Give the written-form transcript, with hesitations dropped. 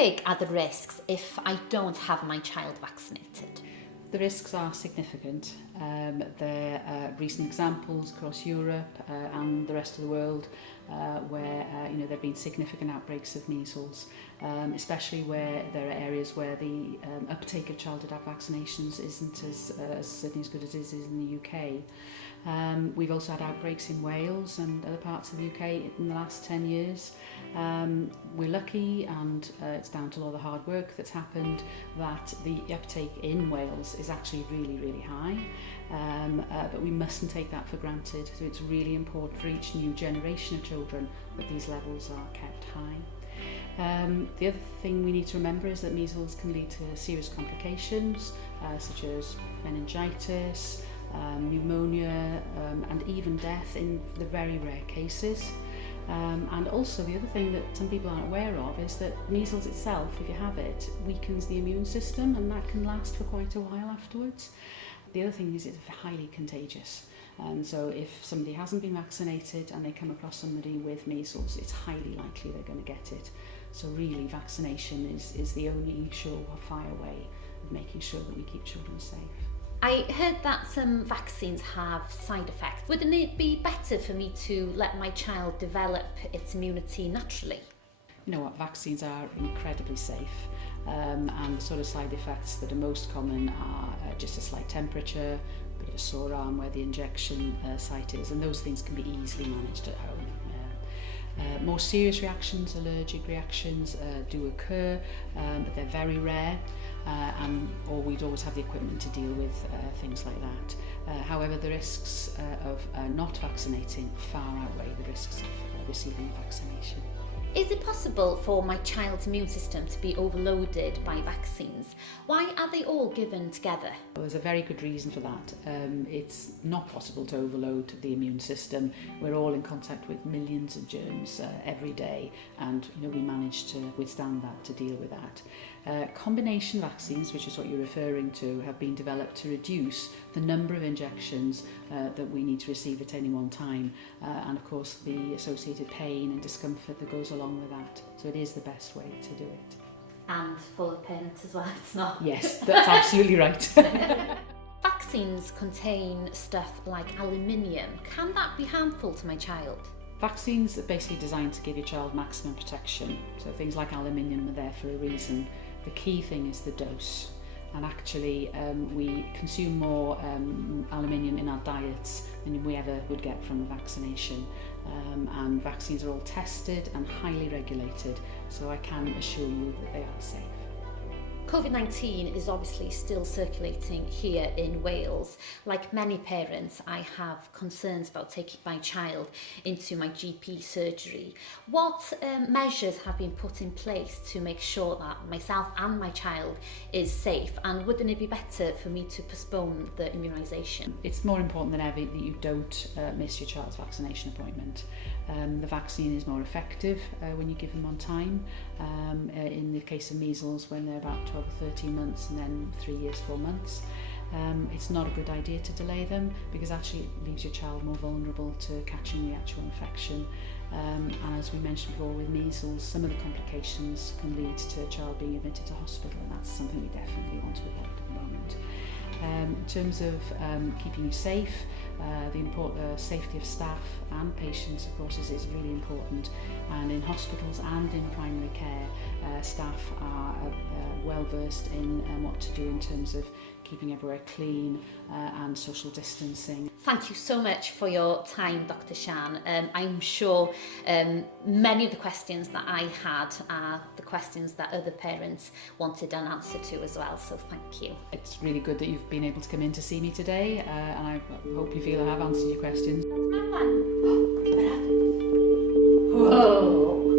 big are the risks if I don't have my child vaccinated? The risks are significant. There are recent examples across Europe and the rest of the world where there have been significant outbreaks of measles, especially where there are areas where the uptake of childhood vaccinations isn't certainly as good as it is in the UK. We've also had outbreaks in Wales and other parts of the UK in the last 10 years. We're lucky, and it's down to all the hard work that's happened, that the uptake in Wales is actually really, really high. But we mustn't take that for granted. So it's really important for each new generation of children that these levels are kept high. The other thing we need to remember is that measles can lead to serious complications such as meningitis, pneumonia, and even death in the very rare cases. And also the other thing that some people aren't aware of is that measles itself, if you have it, weakens the immune system, and that can last for quite a while afterwards. The other thing is it's highly contagious. So if somebody hasn't been vaccinated and they come across somebody with measles, it's highly likely they're going to get it. So really vaccination is the only surefire way of making sure that we keep children safe. I heard that some vaccines have side effects. Wouldn't it be better for me to let my child develop its immunity naturally? You know what, vaccines are incredibly safe, and the sort of side effects that are most common are just a slight temperature, a bit of a sore arm where the injection site is, and those things can be easily managed at home. More serious reactions, allergic reactions, do occur, but they're very rare, or we'd always have the equipment to deal with things like that. However, the risks of not vaccinating far outweigh the risks of receiving vaccination. Is it possible for my child's immune system to be overloaded by vaccines? Why are they all given together? Well, there's a very good reason for that. It's not possible to overload the immune system. We're all in contact with millions of germs every day, and we manage to withstand that, to deal with that. Combination vaccines, which is what you're referring to, have been developed to reduce the number of injections that we need to receive at any one time, and of course the associated pain and discomfort that goes along with that. So it is the best way to do it. And for the parents as well, it's not? Yes, that's absolutely right. Vaccines contain stuff like aluminium. Can that be harmful to my child? Vaccines are basically designed to give your child maximum protection. So things like aluminium are there for a reason. The key thing is the dose. And actually we consume more aluminium in our diets than we ever would get from a vaccination. And vaccines are all tested and highly regulated, so I can assure you that they are safe. COVID-19 is obviously still circulating here in Wales. Like many parents, I have concerns about taking my child into my GP surgery. What measures have been put in place to make sure that myself and my child is safe? And wouldn't it be better for me to postpone the immunisation? It's more important than ever that you don't miss your child's vaccination appointment. The vaccine is more effective when you give them on time. In the case of measles, when they're about 12 or 13 months, and then 3 years, 4 months. It's not a good idea to delay them, because actually it leaves your child more vulnerable to catching the actual infection. And as we mentioned before with measles, some of the complications can lead to a child being admitted to hospital, and that's something we definitely want to avoid at the moment. In terms of keeping you safe, the safety of staff and patients, of course, is really important. And in hospitals and in primary care, staff are well versed in what to do in terms of keeping everywhere clean and social distancing. Thank you so much for your time, Dr Sian. I'm sure many of the questions that I had are the questions that other parents wanted an answer to as well, so thank you. It's really good that you've been able to come in to see me today, and I hope you feel I have answered your questions. That's my one. Whoa!